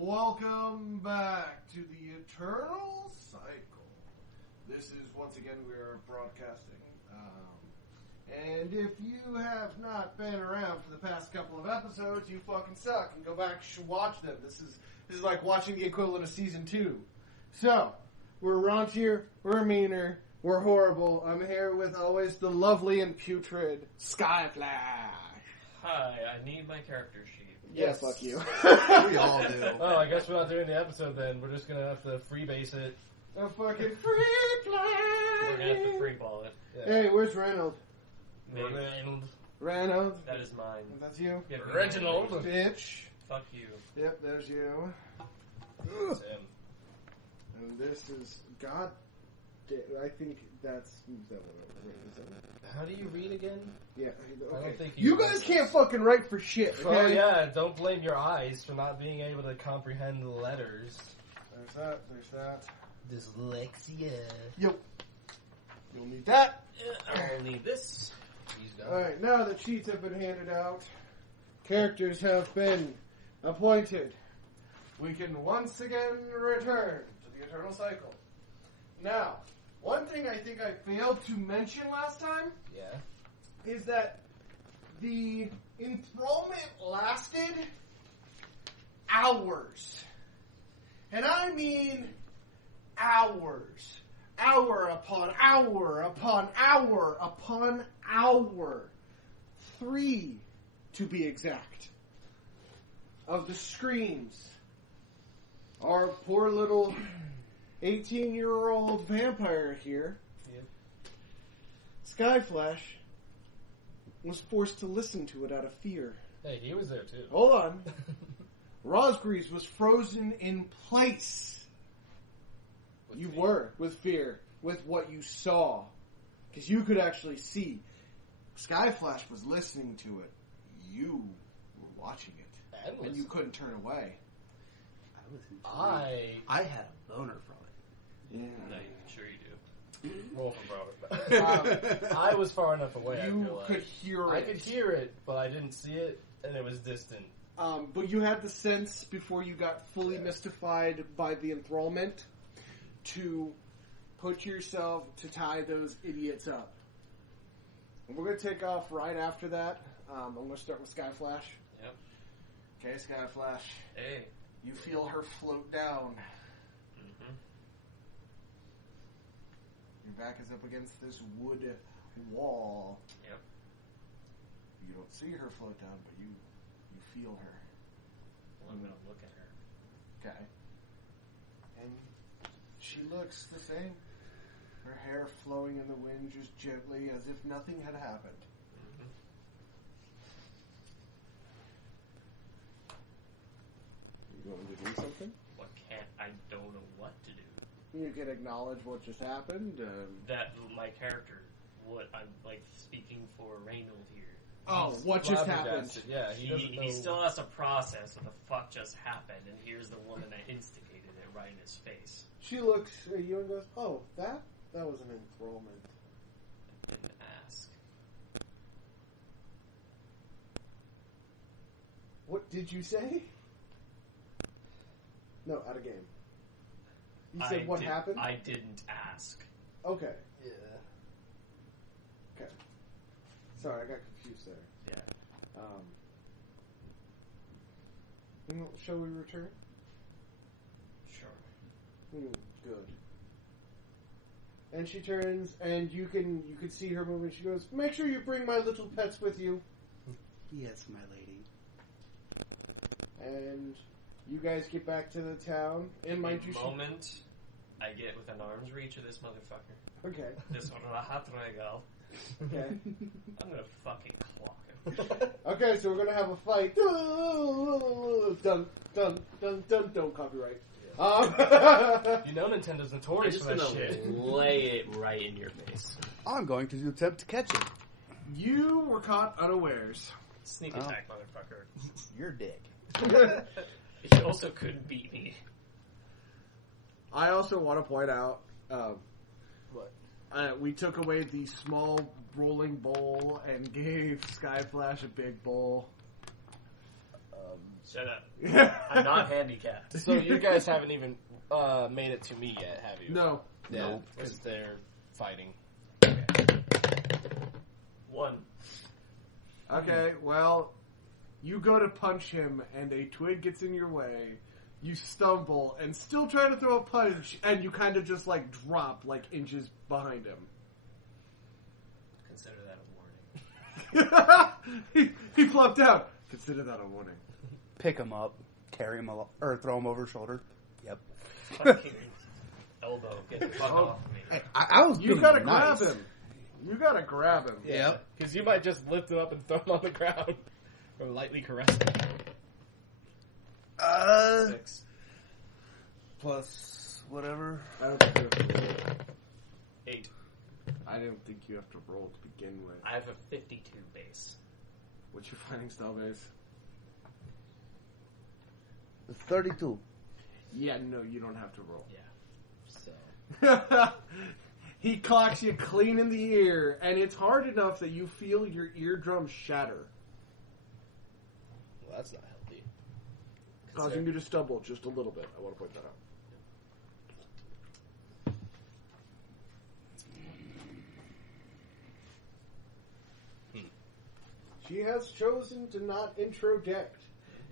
welcome back to the Eternal Cycle. This is, once again, we are broadcasting. And if you have not been around for the past couple of episodes, you fucking suck. And go back and watch them. This is like watching the equivalent of Season 2. So, we're raunchier, we're meaner, we're horrible. I'm here with always the lovely and putrid Skyflash. Hi, I need my character sheet. Yeah, fuck you. We all do. Oh, I guess we're not doing the episode then. We're just gonna have to freebase it. A fucking free play. We're gonna have to free ball it. Yeah. Hey, where's Reynolds? Me. Reynolds? That is mine. That's you? Give me Reginald. my name. Bitch. Fuck you. Yep, there's you. It's him. And this is God. I think that's that one. Wait, is that? How do you read again? Yeah. I Okay. don't think You guys can't fucking write for shit. Okay? Oh yeah, don't blame your eyes for not being able to comprehend the letters. There's that. There's that. Dyslexia. Yep. You'll need that. I'll need this. He's done. Alright, now that sheets have been handed out, characters have been appointed. We can once again return to the Eternal Cycle. Now, one thing I think I failed to mention last time Yeah. is that the enthrallment lasted hours. And I mean hours. Hour upon hour upon hour upon hour. 3, to be exact, of the screams. Our poor little 18-year-old vampire here, Skyflash, was forced to listen to it out of fear. Hey, he was there too. Hold on. Rosgreaves was frozen in place. You were, with fear, with what you saw. Because you could actually see. Skyflash was listening to it. You were watching it. And you couldn't turn away. I had a boner from it. Yeah. No, I'm sure you do. Wolf brought it. I was far enough away. I You feel like. could hear it. I could hear it, but I didn't see it, and it was distant. But you had the sense, before you got fully mystified by the enthrallment, to put yourself to tie those idiots up. And we're going to take off right after that. I'm going to start with Skyflash. Yep. Okay, Skyflash. Hey. You feel her float down. Mm-hmm. Your back is up against this wood wall. Yep. You don't see her float down, but you feel her. Well, I'm gonna look at her. Okay. And she looks the same. Her hair flowing in the wind just gently as if nothing had happened. Mm-hmm. You going to do something? What can't I don't know what to do. You can acknowledge what just happened. That my character, what I'm like speaking for Reynold here. Oh, what just happened? Flabbergasted. Yeah, he doesn't know. He still has to process what the fuck just happened, and here's the woman that instigated it right in his face. She looks at you and goes, "Oh, that was an enthrallment." I didn't ask. What did you say? No, out of game. You said what happened? I didn't ask. Okay. Yeah. Okay. Sorry, I got confused there. Yeah. Shall we return? Sure. Good. And she turns, and you can see her moving. She goes, "Make sure you bring my little pets with you." Yes, my lady. And you guys get back to the town. And mind you, the moment I get within arm's reach of this motherfucker, okay, this Rahat Regal, okay, I'm gonna fucking clock him. okay. So we're gonna have a fight. Dun dun dun dun. Don't copyright. You know Nintendo's I'm notorious just for that gonna shit. lay it right in your face. I'm going to attempt to catch it. You were caught unawares. Sneak Oh. attack, motherfucker. Your dick. You also couldn't beat me. I also want to point out, What? we took away the small rolling bowl and gave Skyflash a big bowl. Shut up. I'm not handicapped. So you guys haven't even made it to me yet, have you? No. Yeah, because they're fighting. 1. Okay, well, you go to punch him, and a twig gets in your way. You stumble, and still try to throw a punch, and you kind of just, like, drop, like, inches behind him. Consider that a warning. he flopped out. Consider that a warning. Pick him up, carry him or throw him over his shoulder. Yep. Fucking elbow. Get the fuck off me. Hey, I was You being gotta nice. grab him. You gotta grab him. Yep. Because you might just lift him up and throw him on the ground. Or lightly caress him. 6. Plus whatever. I don't think you have to roll. 8. I didn't think you have to roll to begin with. I have a 52 base. What's your fighting style base? 32. Yeah, no, you don't have to roll. Yeah. So. He clocks you clean in the ear, and it's hard enough that you feel your eardrum shatter, Well, that's not healthy. causing you to stumble just a little bit. I want to point that out. She has chosen to not introject.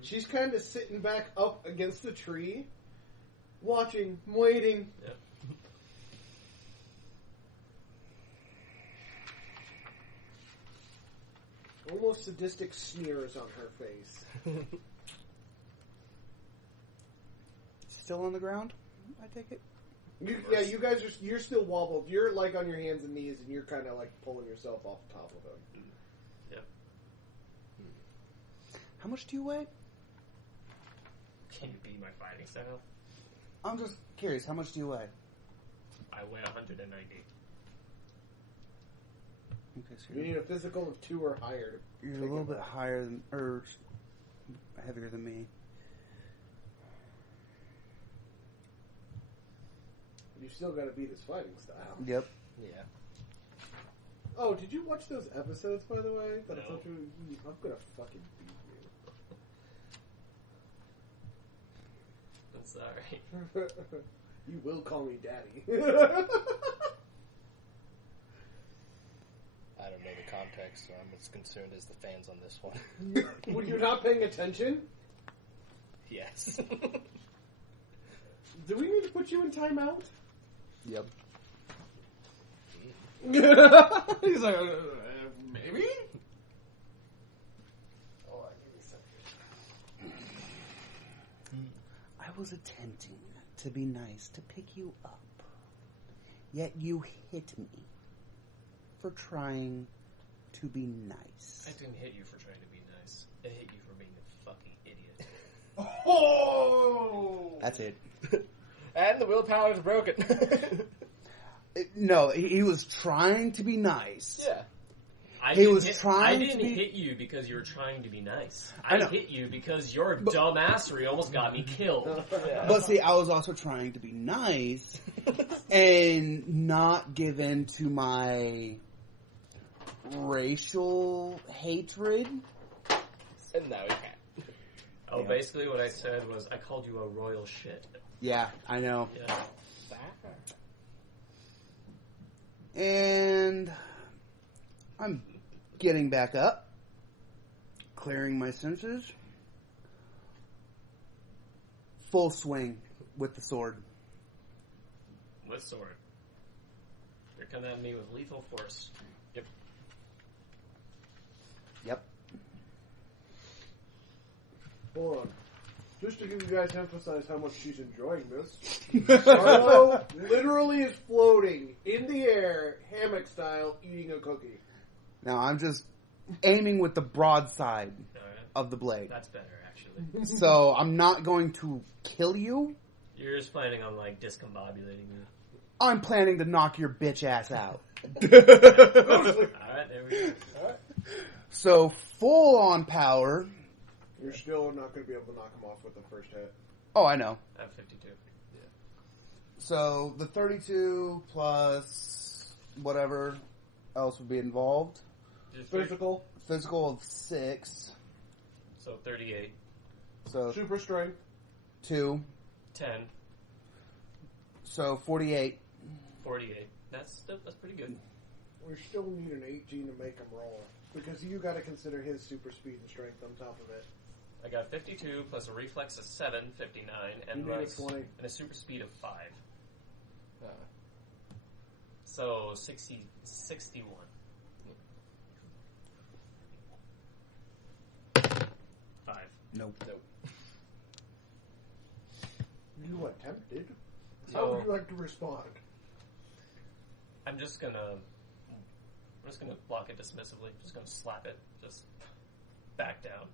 She's kind of sitting back up against the tree, watching, waiting. Yep. Almost sadistic sneers on her face. Still on the ground, I take it? Yeah, you guys you're still wobbled. You're like on your hands and knees, and you're kind of like pulling yourself off the top of him. Yep. How much do you weigh? Can you beat my fighting style? I'm just curious, how much do you weigh? I weigh 190. Okay, so You need a physical of 2 or higher. you're a little bit higher than, or heavier than me. You still got to beat his fighting style. Yep. Yeah. Oh, did you watch those episodes, by the way? That I No. thought you. I'm gonna fucking beat I'm sorry. you. You will call me daddy. I don't know the context, so I'm as concerned as the fans on this one. Were you not paying attention? Yes. Do we need to put you in timeout? Yep. He's like, maybe? Oh, I was attempting to be nice, to pick you up. Yet you hit me for trying to be nice. I didn't hit you for trying to be nice. I hit you for being a fucking idiot. Oh! That's it. And the willpower is broken. No, he was trying to be nice. Yeah. I He didn't was hit, trying I to didn't be- hit you because you were trying to be nice. I I know. hit you because your dumbassery almost got me killed. But see, I was also trying to be nice and not give in to my racial hatred. And now he can't. Oh, Yeah. basically what I said was I called you a royal shit. Yeah, I know. Yeah. And I'm getting back up, clearing my senses. Full swing with the sword. With sword. You're coming at me with lethal force. Yep. Yep. Hold on. Just to give you guys emphasize how much she's enjoying this. Arlo literally is floating in the air, hammock style, eating a cookie. Now I'm just aiming with the broadside Alright. of the blade. That's better, actually. So I'm not going to kill you. You're just planning on, like, discombobulating me. I'm planning to knock your bitch ass out. Alright, there we go. So full on power. You're still not going to be able to knock him off with the first hit. Oh, I know. I have 52. So the 32 plus whatever else would be involved. Just Physical. Physical of 6. So 38. So Super strength. 2. 10, So 48. 48. That's pretty good. We still need an 18 to make him roll. Because you got to consider his super speed and strength on top of it. I got 52 plus a reflex of 7, 59, and You need a Russ- 20. and a super speed of 5. Uh, So 61. Five. Nope. You attempted. So- How would you like to respond? I'm just gonna block it dismissively. Just gonna slap it. Just back down.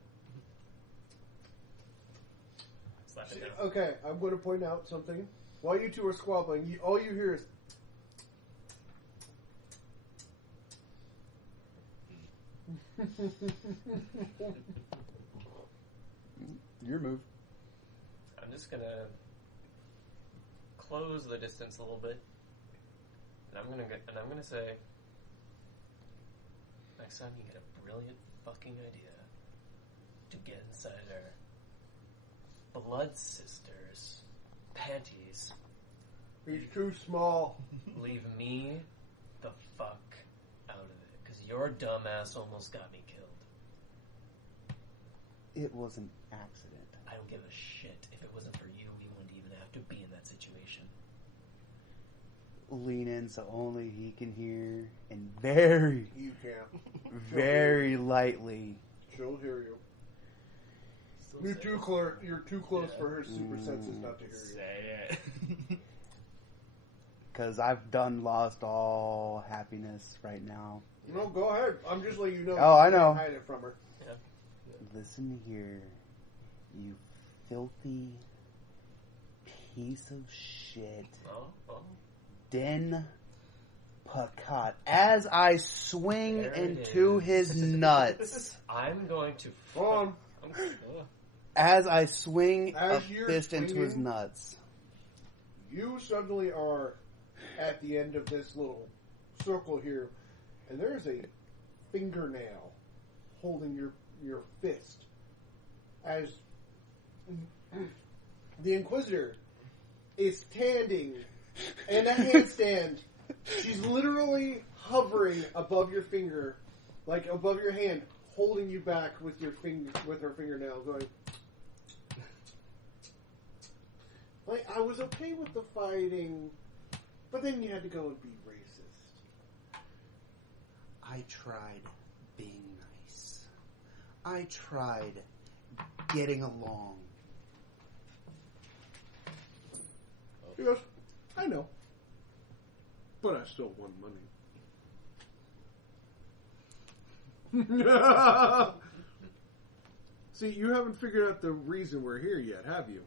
Slap it down. Okay, I'm going to point out something. While you two are squabbling, all you hear is... Your move. I'm just gonna close the distance a little bit, and I'm gonna say, my son, you get a brilliant fucking idea to get inside her blood sister's panties. He's too small. Leave me the fuck out of it, because your dumbass almost got me killed. It was an accident. I don't give a shit. If it wasn't for you, we wouldn't even have to be in that situation. Lean in so only he can hear, and very, You can't. very lightly. She'll hear you. so You're say too it. close. You're too close Yeah. for her super senses not to hear you. Say it. Because I've done lost all happiness right now. No, go ahead. I'm just letting you know. Oh, I You know. can't hide it from her. Listen here, you filthy piece of shit. Oh. Den Pakat. As I swing There it into is. his nuts. I'm going to... Go on. As I swing As a you're fist into his swinging- nuts. You suddenly are at the end of this little circle here, and there's a fingernail holding your fist. As the Inquisitor is standing in a handstand, she's literally hovering above your finger, like above your hand, holding you back with your with her fingernail, going. Like, I was okay with the fighting, but then you had to go and be racist. I tried being nice. I tried getting along. He goes, I know. But I still want money. See, you haven't figured out the reason we're here yet, have you?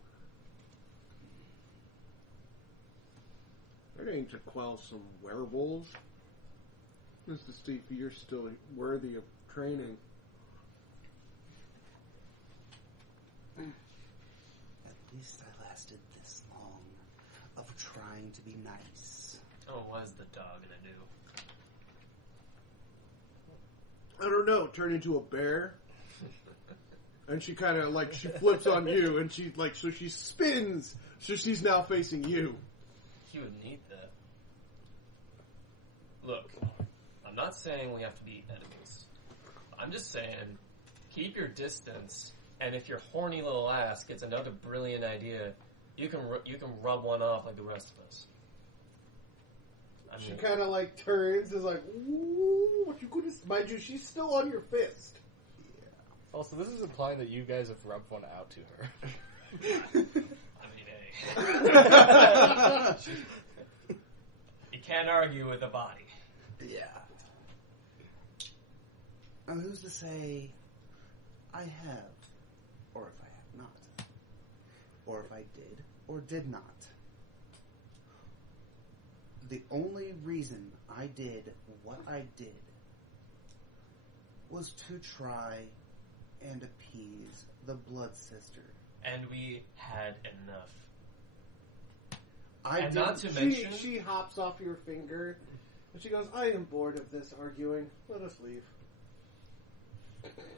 It ain't to quell some werewolves. It's to see if you're still worthy of training. At least I lasted this long of trying to be nice. Oh, what is the dog gonna do? I don't know, turn into a bear. And she kind of like, she flips on you and she like, so she spins. So she's now facing you. He would need that. Look, I'm not saying we have to be enemies. I'm just saying, keep your distance, and if your horny little ass gets another brilliant idea, you can rub one off like the rest of us. I She mean, kind of like turns, is like, ooh, what you gonna, mind you, she's still on your fist. Also, this is implying that you guys have rubbed one out to her. I mean, hey. You can't argue with the body. Yeah. And who's to say I have, or if I have not, or if I did or did not? The only reason I did what I did was to try and appease the blood sister. And we had enough. I And did not to mention... She hops off your finger, and she goes, I am bored of this arguing. Let us leave.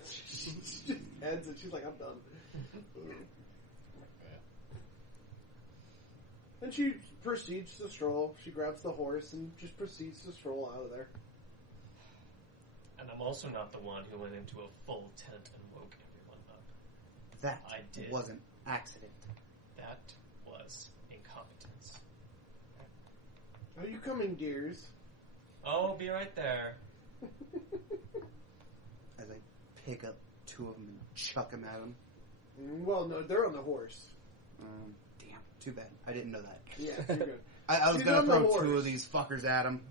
She just heads, and she's like, I'm done. And she proceeds to stroll. She grabs the horse and just proceeds to stroll out of there. And I'm also not the one who went into a full tent and woke everyone up. That I did. wasn't accident. That was incompetence. Are you coming, dears? Oh, be right there. As I pick up two of them and chuck them at him. Well, no, they're on the horse. Damn, too bad. I didn't know that. Yeah, you're good. I was She's going on to the throw horse. two of these fuckers at him.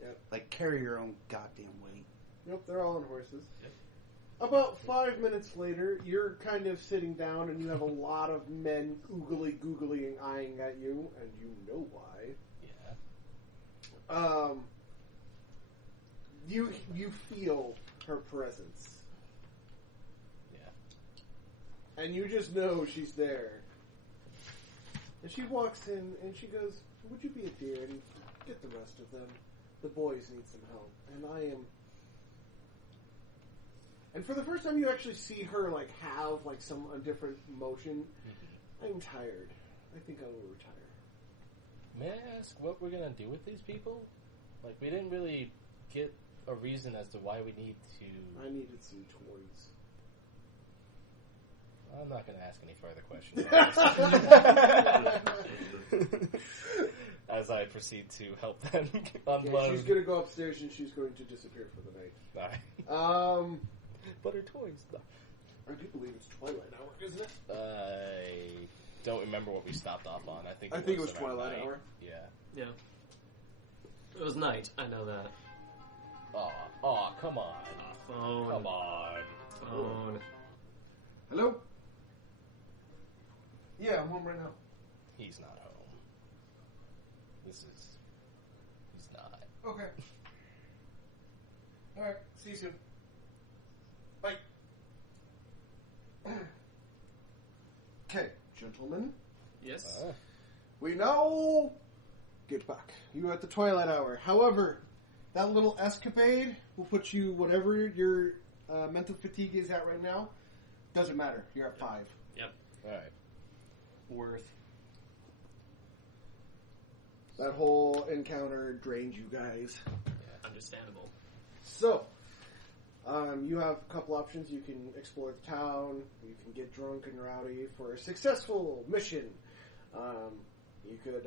Yep. Like, carry your own goddamn weight. Nope, they're all on horses. Yep. About 5 minutes later, you're kind of sitting down and you have a lot of men googly and eyeing at you, and you know why. Yeah. You feel her presence. Yeah. And you just know she's there. And she walks in and she goes, "Would you be a dear and get the rest of them? The boys need some help." And I am... And for the first time you actually see her like have like a different emotion. I'm tired. I think I will retire. May I ask what we're gonna do with these people? Like, we didn't really get a reason as to why we need to... I needed some toys. I'm not gonna ask any further questions. As I proceed to help them unload. Yeah, she's going to go upstairs and she's going to disappear for the night. Alright. But her toys... I do believe it's Twilight Hour, isn't it? I don't remember what we stopped off on. I think it was around Twilight night. Hour. Yeah. Yeah. It was night. I know that. Aw, come on. Phone. Come on. Phone. Hello? Yeah, I'm home right now. He's not home. He's not. Okay. Alright, see you soon. Bye. Okay, gentlemen. Yes. We now get back. You are at the Twilight Hour. However, that little escapade will put you whatever your mental fatigue is at right now. Doesn't matter. You're at 5. Yep. Alright. Worth. That whole encounter drained you guys. Understandable. So, you have a couple options. You can explore the town. You can get drunk and rowdy for a successful mission. You could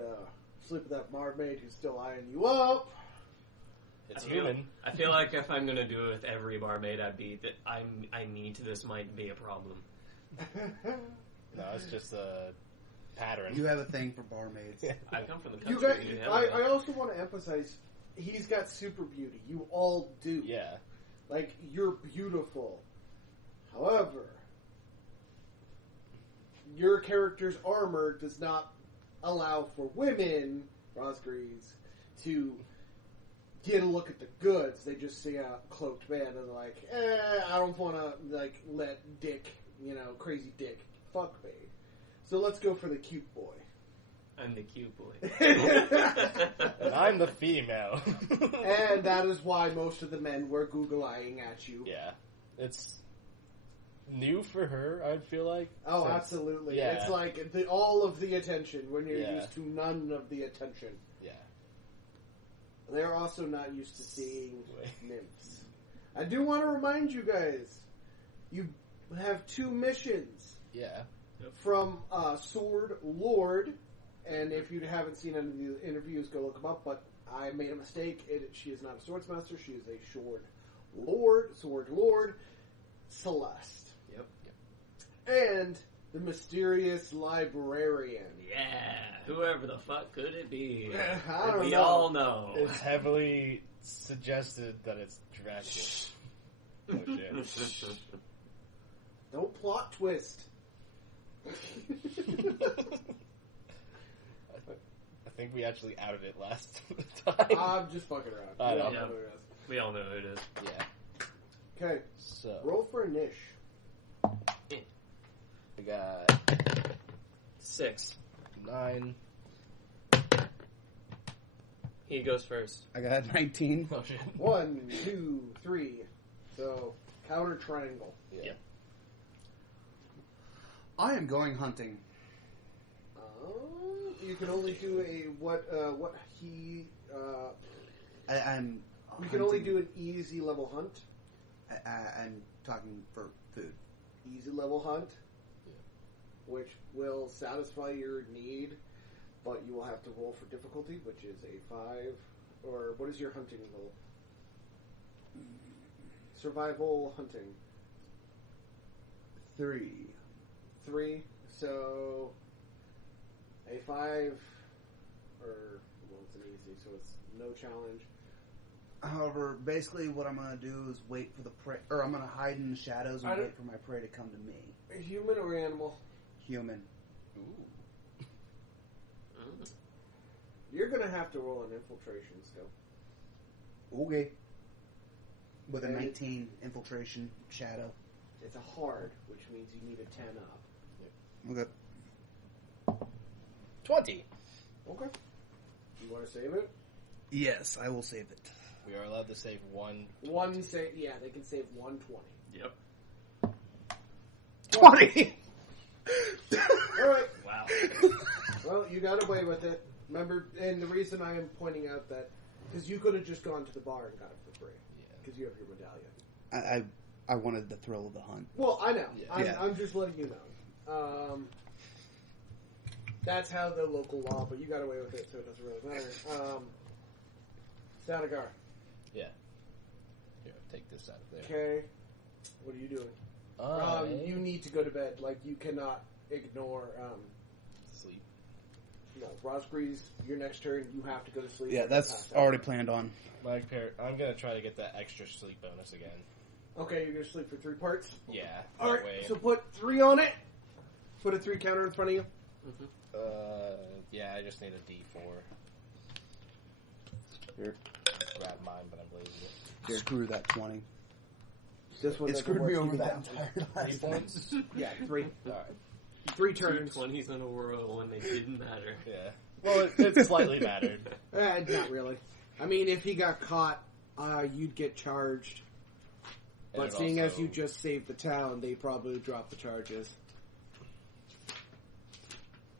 sleep with that barmaid who's still eyeing you up. It's I feel- human. I feel like if I'm gonna do it with every barmaid I beat, that I need to. This might be a problem. No, it's just a pattern. You have a thing for barmaids. I come from the You country. guys, we have I that. also want to emphasize, he's got super beauty. You all do. Yeah. Like, you're beautiful. However, your character's armor does not allow for women, Rosgreaves, to get a look at the goods. They just see a cloaked man and they're like, I don't want to, like, let Dick, crazy Dick, fuck me. So let's go for the cute boy. I'm the cute boy. And I'm the female. And that is why most of the men were Google-eyeing at you. Yeah. It's new for her, I feel like. Oh, since- absolutely. Yeah. It's like all of the attention when you're Yeah. used to none of the attention. Yeah. They're also not used to seeing nymphs. I do want to remind you guys, you have 2 missions Yeah. from Sword Lord, and if you haven't seen any of the interviews, go look them up, but I made a mistake. She is not a swordsmaster, she is a Sword Lord, Celeste. Yep. And the mysterious librarian. Yeah. Whoever the fuck could it be? I don't we know. all know. It's heavily suggested that it's Dracula. Oh, shit. Don't plot twist. I think we actually outed it last time. I'm just fucking around. I We know. all Yeah. who it is. We all know who it is. Yeah. Okay, So, roll for a niche. we got 6. 9. He goes first. I got 19. Oh, shit. 1, 2, 3. So, counter triangle. Yeah. I am going hunting. You can only do I'm. You can only do an easy level hunt. I'm talking for food. Easy level hunt, which will satisfy your need, but you will have to roll for difficulty, which is a 5. Or what is your hunting roll? Survival hunting. 3. 3. So a 5, it's an easy, so it's no challenge. However, basically what I'm going to do is wait for the prey, or I'm going to hide in the shadows and wait for my prey to come to me. A human or animal? Human. Ooh. You're going to have to roll an infiltration still. Okay. With a Okay. 19 infiltration shadow. It's a hard, which means you need a 10 up. Okay. 20. Okay. You want to save it? Yes, I will save it. We are allowed to save one. One save. Yeah, they can save 120. Yep. 20! All right. Wow. Well, you got away with it. Remember, and the reason I am pointing out that because you could have just gone to the bar and got it for free because you have your medallion. I wanted the thrill of the hunt. Well, I know. Yeah. I'm just letting you know. That's how the local law, but you got away with it, so it doesn't really matter. Stanagar. Yeah. Here, take this out of there. Okay. What are you doing? You need to go to bed. Like, you cannot ignore, Sleep. no, Rosgrees, your next turn, you have to go to sleep. Yeah, that's already planned on. I'm gonna try to get that extra sleep bonus again. Okay, you're going to sleep for 3 parts? Yeah. Alright, that way. so put 3 on it. Put a 3 counter in front of you. Yeah, I just need a D4. Here. Grab mine, but I'm lazy. Screw that 20. This one It doesn't screwed me work. over You that have to- entire 3 last points? Yeah, 3. Alright. 3 Two turns. 20s in a row when they didn't matter. Yeah. Well, it slightly mattered. Not really. I mean, if he got caught, you'd get charged. And But it seeing as also- you just saved the town, they probably dropped the charges.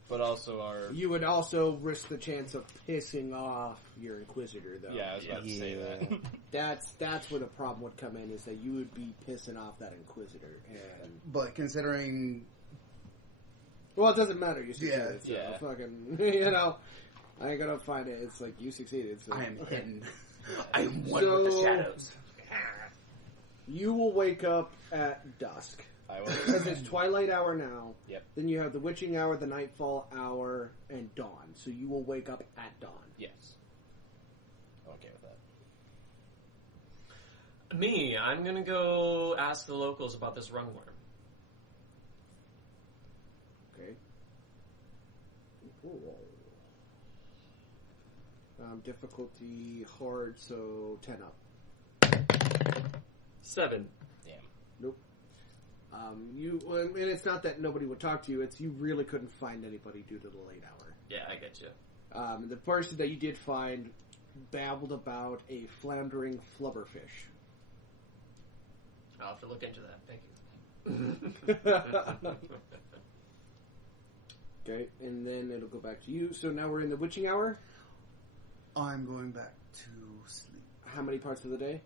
But also our... You would also risk the chance of pissing off your Inquisitor, though. Yeah, I was about to say that. That's where the problem would come in, is that you would be pissing off that Inquisitor. And But considering... well, it doesn't matter. You succeeded. So Yeah. fucking, you know, I ain't gonna find it. It's like you succeeded. So. I am Okay. hidden. I am one with the shadows. You will wake up at dusk. I Because will. it's twilight hour now. Yep. Then you have the witching hour, the nightfall hour, and dawn. So you will wake up at dawn. Yes. I'm okay with that. Me, I'm gonna go ask the locals about this rungworm. Okay. Ooh. Difficulty hard, so 10 up. 7. Damn. Nope. And it's not that nobody would talk to you. It's you really couldn't find anybody due to the late hour. Yeah, I get you. The person that you did find babbled about a floundering flubberfish. I'll have to look into that. Thank you. Okay, and then it'll go back to you. So now we're in the witching hour. I'm going back to sleep. How many parts of the day?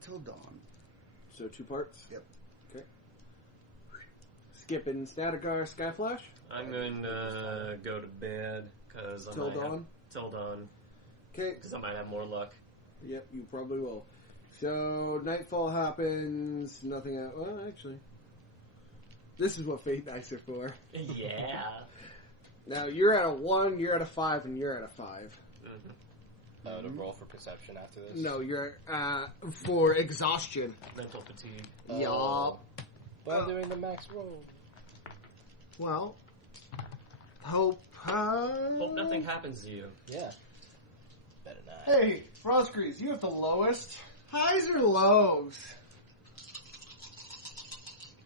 Till dawn. So 2 parts? Yep. Okay. Skipping Statigar, Skyflash? I'm going to go to bed because Till dawn? Till dawn. Okay. Because I might have more luck. Yep, you probably will. So, nightfall happens, nothing else. Well, actually. This is what Fate Dice are for. Yeah. Now, you're at a 1, you're at a 5, and you're at a 5. Mm-hmm. To roll for perception after this? No, you're for exhaustion. Mental fatigue. Oh. While doing the max roll. Well, hope nothing happens to you. Yeah. Better not. Hey, Frostgrease, you have the lowest. Highs or lows?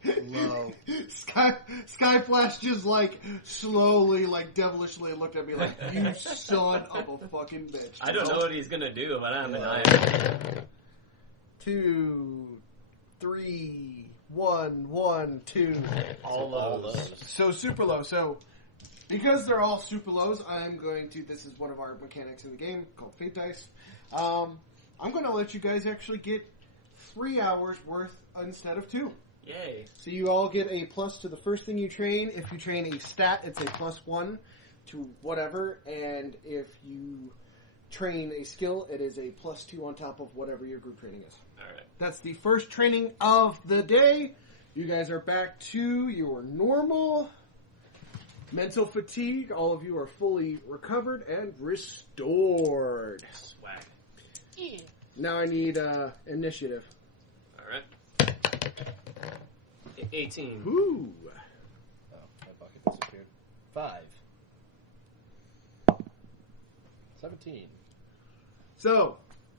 Low. Skyflash just slowly, devilishly looked at me like, you son of a fucking bitch. I don't know what he's gonna do, but I'm an iron. 2, 3, 1, 1, 2. All those. So super low. So because they're all super lows, I'm going to. This is one of our mechanics in the game called Fate Dice. I'm going to let you guys actually get 3 hours worth instead of 2. Yay. So you all get a plus to the first thing you train. If you train a stat, it's a +1 to whatever. And if you train a skill, it is a +2 on top of whatever your group training is. Alright. That's the first training of the day. You guys are back to your normal mental fatigue. All of you are fully recovered and restored. Swag. Now I need initiative. Alright. 18. Woo! Oh, my bucket disappeared. 5. 17. So,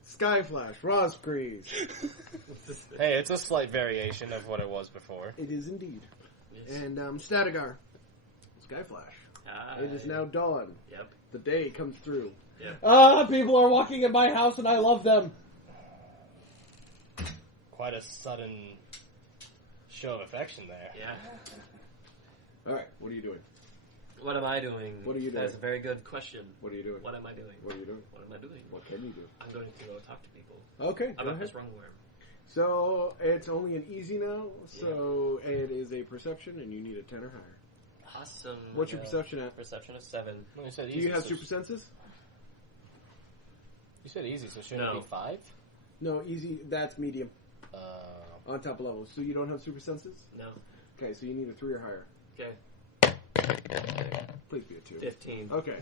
Skyflash, Rosgreaves. Hey, it's a slight variation of what it was before. It is indeed. Yes. And Statigar, Skyflash. Hi. It is now dawn. Yep. The day comes through. Yep. People are walking in my house and I love them. Quite a sudden show of affection there. Yeah. Alright, what are you doing? What am I doing? What are you doing? That's a very good question. What are you doing? What am I doing? What are you doing? What am I doing? What can you do? I'm going to go talk to people Okay, go about ahead. this rungworm. So, it's only an easy now, so it is a perception and you need a 10 or higher. Awesome. What's your perception at? Perception of 7. No, you said Do easy. you have so super senses? You said easy, so shouldn't No. it be 5? No, easy, that's medium. Uh, On top level. So you don't have super senses? No. Okay, so you need a 3 or higher. Okay. Please be a 2. 15. Okay.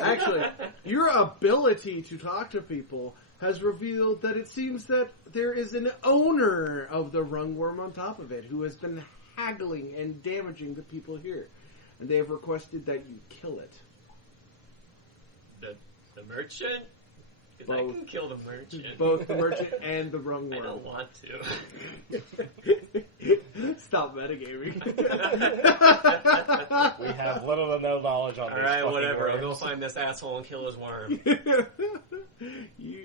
Actually, your ability to talk to people has revealed that it seems that there is an owner of the rungworm on top of it who has been haggling and damaging the people here. And they have requested that you kill it. The merchant? Because I Both. can kill the merchant. Both the merchant and the I rungworm. don't want to. Stop metagaming. we have little to no knowledge on these Alright, fucking whatever. I'll go worms. find this asshole and kill his worm.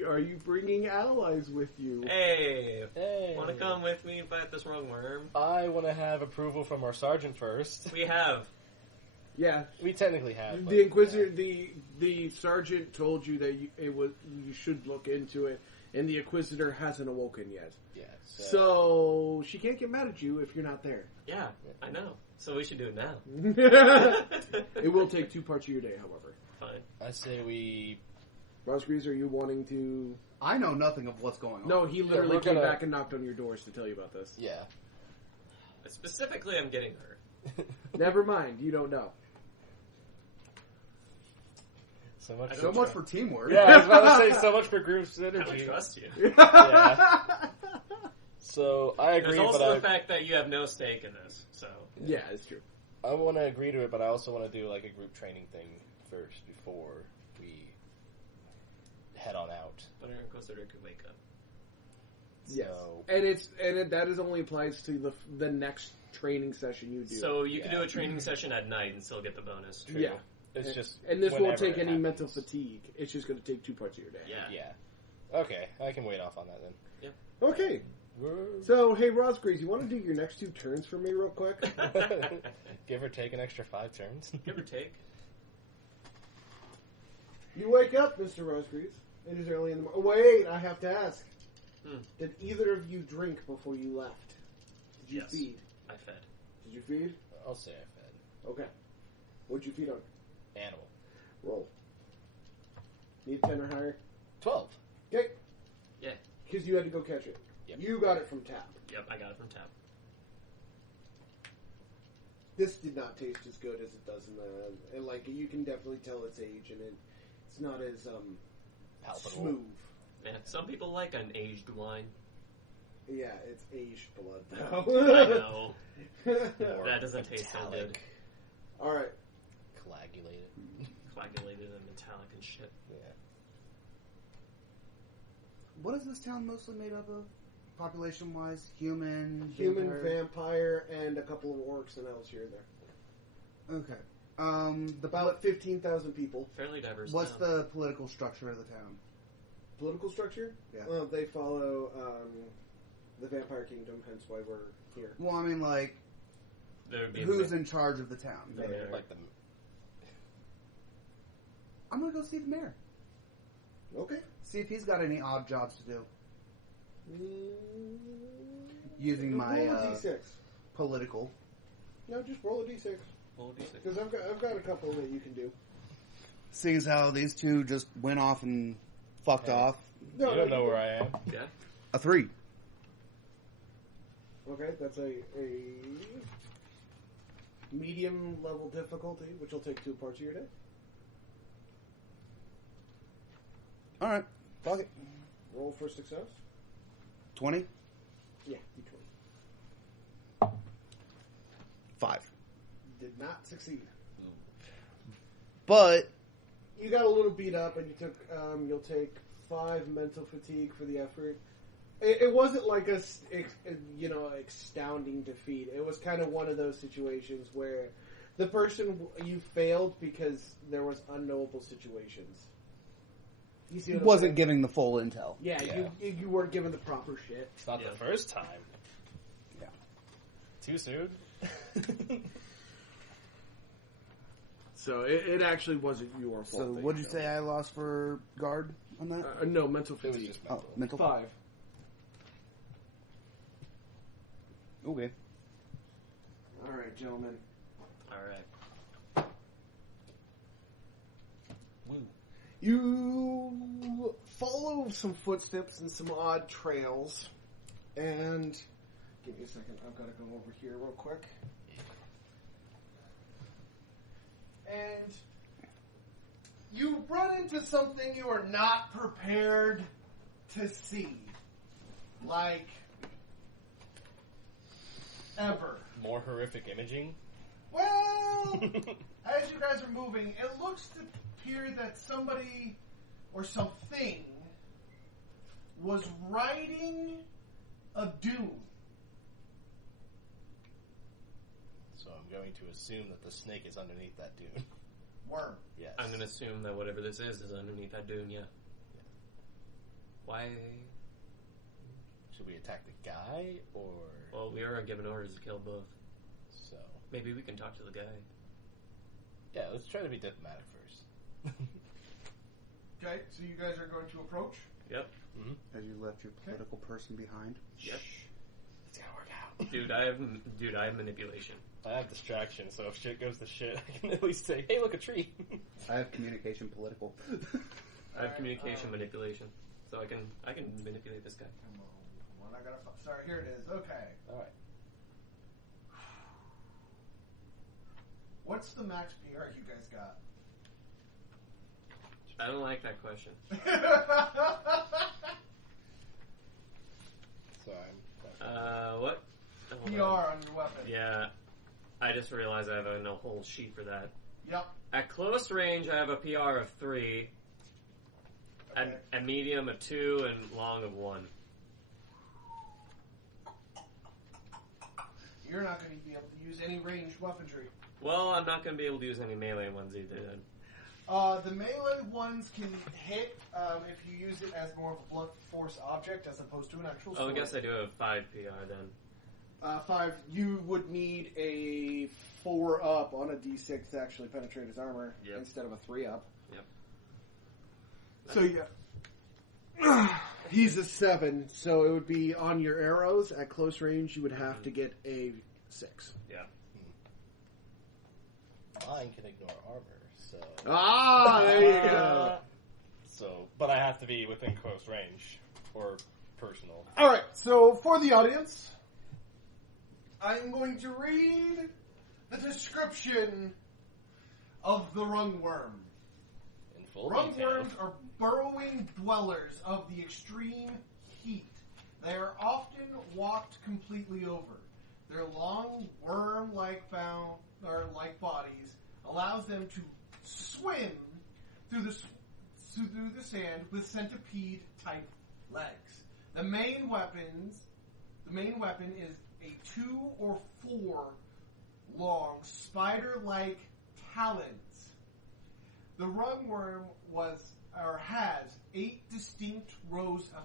Are you bringing allies with you? Hey! Hey. Want to come with me and fight this rungworm? I want to have approval from our sergeant first. We have. Yeah. We technically have. but- The Inquisitor, the sergeant told you that you should look into it, and the Inquisitor hasn't awoken yet. Yeah. So she can't get mad at you if you're not there. Yeah, I know. So we should do it now. It will take 2 parts of your day, however. Fine. I say we. Rosgreaves, are you wanting to? I know nothing of what's going on. No, he literally we're came gonna- back and knocked on your doors to tell you about this. Yeah. Specifically, I'm getting hurt. Never mind, you don't know. So much. So So much for teamwork. Yeah, I was about to say so much for group I don't synergy. trust you. Yeah. So I agree, There's but also I, the fact that you have no stake in this. So Yeah, it's true. I want to agree to it, but I also want to do like a group training thing first before we head on out. but our Inquisitor could wake up. Yes, So- and that is only applies to the next training session you do. So you can Yeah. do a training session at night and still get the bonus. True. Yeah. It's just and this won't whenever take it any happens. mental fatigue. It's just going to take 2 parts of your day. Yeah. Yeah. Okay, I can wait off on that then. Okay. So, hey, Rosgreaves, you want to do your next 2 turns for me real quick? Give or take an extra 5 turns. Give or take. You wake up, Mr. Rosgreaves. It is early in the morning. Wait, I have to ask. Did either of you drink before you left? Did you Yes. feed? I fed. Did you feed? I'll say I fed. Okay. What'd you feed on? Animal. Roll. Need 10 or higher? 12. Okay. Yeah. Because you had to go catch it. Yep. You got it from tap. Yep, I got it from Tap. This did not taste as good as it does in the... And, like, you can definitely tell its age, and it's not as, Palatable. smooth. Yeah, some people like an aged wine. Yeah, it's aged blood, I though. know. More That doesn't taste so good. metallic, Alright. Coagulated. Coagulated and metallic and shit. Yeah. What is this town mostly made up of? Population-wise, human, Human, vampire? vampire, and a couple of orcs and elves here and there. Okay. About 15,000 people. Fairly diverse. What's town. the political structure of the town? Political structure? Yeah. Well, they follow the Vampire Kingdom, hence why we're here. Well, I mean, like, There would be who's in charge of the town? The mayor. Like the I'm gonna go see the mayor. Okay. See if he's got any odd jobs to do. Using my roll a d6. political. No, just roll a d6. Full D6. Because I've got a couple that you can do. Seeing as how these two just went off and fucked off. you don't know where I am. Yeah. A 3. Okay, that's a medium level difficulty, which will take 2 parts of your day. Alright. Fuck it. Roll for success. 20? Yeah, d20. 5. Did not succeed. But You got a little beat up, and you took. You'll take 5 mental fatigue for the effort. It wasn't like a astounding defeat. It was kind of one of those situations where the person you failed because there was unknowable situations. You see what I'm wasn't saying? giving the full intel. Yeah, Yeah. You weren't given the proper shit. It's not Yeah. the first time. Yeah. Too soon? So it actually wasn't your fault. So what'd you say I lost for guard on that? No, mental It was fatigue. just Oh, mental. mental. 5. Okay. All right, gentlemen. All right. Woo. You follow some footsteps and some odd trails, and give me a second. I've got to go over here real quick. And you run into something you are not prepared to see, like ever. More horrific imaging? Well, as you guys are moving, it looks to appear that somebody or something was riding a dune. So I'm going to assume that the snake is underneath that dune. Worm. Yes. I'm gonna assume that whatever this is underneath that dune. Yeah. Why? Should we attack the guy, or... Well, we are given orders to kill both. So... Maybe we can talk to the guy. Yeah, let's try to be diplomatic first. Okay, so you guys are going to approach. Yep. As you left your political person behind. Yep. It's gonna work out. Dude, I have manipulation. I have distraction, so if shit goes to shit, I can at least say, hey, look, a tree. I have communication political. I have communication manipulation, so I can manipulate this guy. Come on, I gotta. Sorry, here it is. Okay. Alright. What's the max PR you guys got? I don't like that question. So I'm... What? Hold PR on. on your weapon. Yeah, I just realized I have a whole sheet for that. Yep. At close range, I have a PR of 3. Okay. At medium, a 2, and long of 1. You're not going to be able to use any ranged weaponry. Well, I'm not going to be able to use any melee ones either then. The melee ones can hit if you use it as more of a blunt force object as opposed to an actual Oh, I sword. guess I do have 5 PR then. 5. You would need a 4 up on a D6 to actually penetrate his armor Yep. instead of a 3 up. Yep. So yeah, he's a 7. So it would be on your arrows at close range. You would have to get a 6. Yeah. Mine can ignore armor, so... Ah, there you go. So, but I have to be within close range, or personal. All right. So for the audience, I'm going to read the description of the rungworm. In full detail. Rungworms are burrowing dwellers of the extreme heat. They are often walked completely over. Their long worm-like bodies allows them to swim through the sand with centipede-type legs. The main weapon is a 2 or 4 long spider-like talons. The rungworm has 8 distinct rows of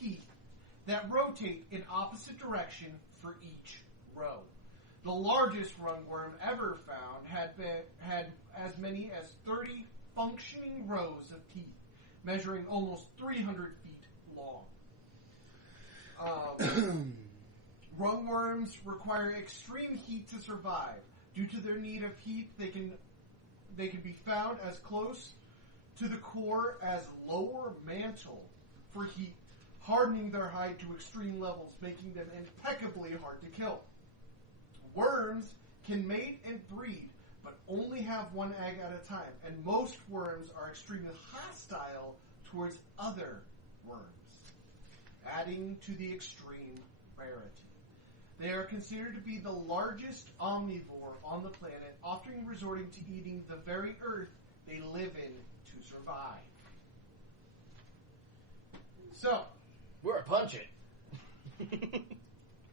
teeth that rotate in opposite direction for each row. The largest rungworm ever found had as many as 30 functioning rows of teeth, measuring almost 300 feet long. Rungworms require extreme heat to survive. Due to their need of heat, they can be found as close to the core as lower mantle for heat, hardening their hide to extreme levels, making them impeccably hard to kill. Worms can mate and breed, but only have one egg at a time, and most worms are extremely hostile towards other worms, adding to the extreme rarity. They are considered to be the largest omnivore on the planet, often resorting to eating the very earth they live in to survive. So, We're a punch it.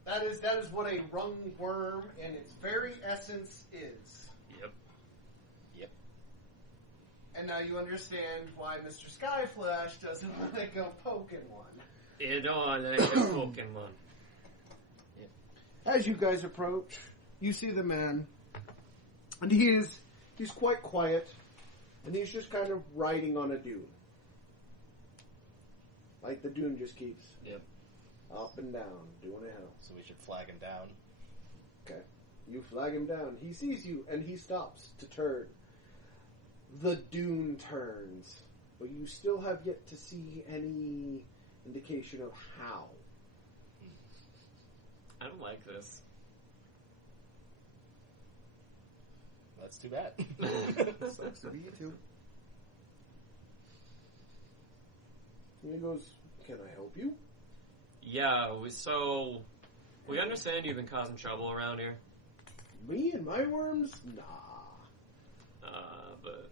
that is what a rungworm in its very essence is. Yep. And now you understand why Mr. Skyflash doesn't want to go poking one. You don't like a Pokemon. As you guys approach, you see the man, and he's quite quiet, and he's just kind of riding on a dune. Like the dune just keeps up and down, doing a hill. So we should flag him down. Okay. You flag him down. He sees you, and he stops to turn. The dune turns, but you still have yet to see any indication of how. I don't like this. That's too bad. Sucks to be you too. And he goes, "Can I help you?" Yeah, we understand you've been causing trouble around here. Me and my worms? Nah. But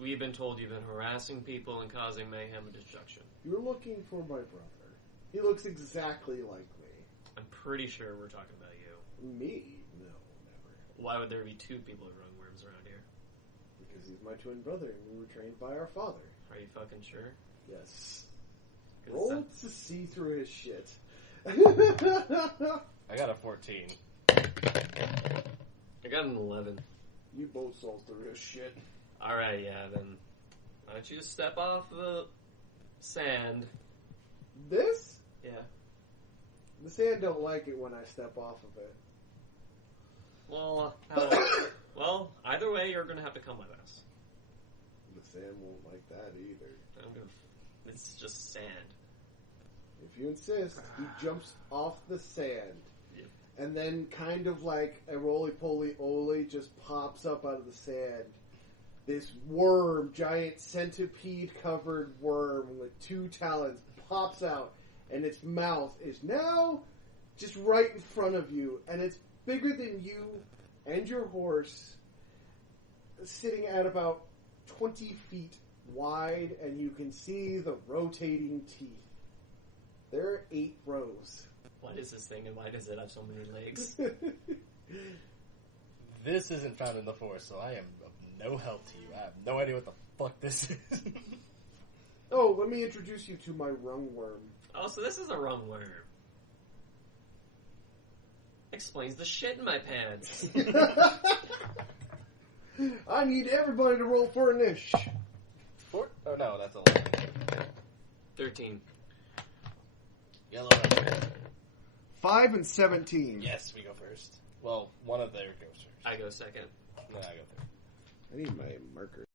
we've been told you've been harassing people and causing mayhem and destruction. You're looking for my brother. He looks exactly like me. I'm pretty sure we're talking about you. Me? No, never. Why would there be two people who run worms around here? Because he's my twin brother, and we were trained by our father. Are you fucking sure? Yes. 'Cause Roll to see through his shit. I got a 14. I got an 11. You both saw through his shit. Alright, yeah, then why don't you just step off the sand? This? Yeah. The sand don't like it when I step off of it. Well, either way, you're gonna have to come with us. The sand won't like that either. It's just sand. If you insist, he jumps off the sand. Yep. And then kind of like a roly-poly-oly just pops up out of the sand. This worm, giant centipede-covered worm with two talons, pops out, and its mouth is now just right in front of you, and it's bigger than you and your horse, sitting at about 20 feet wide, and you can see the rotating teeth. There are 8 rows. What is this thing and why does it have so many legs? This isn't found in the forest, so I am of no help to you. I have no idea what the fuck this is. Oh, let me introduce you to my rungworm. Oh, so this is a rungworm. Explains the shit in my pants. I need everybody to roll for an ish. 4? Oh no, that's 11. 13. Yellow. 5 and 17. Yes, we go first. Well, one of there goes first. I go second. Then I go third. I need my marker.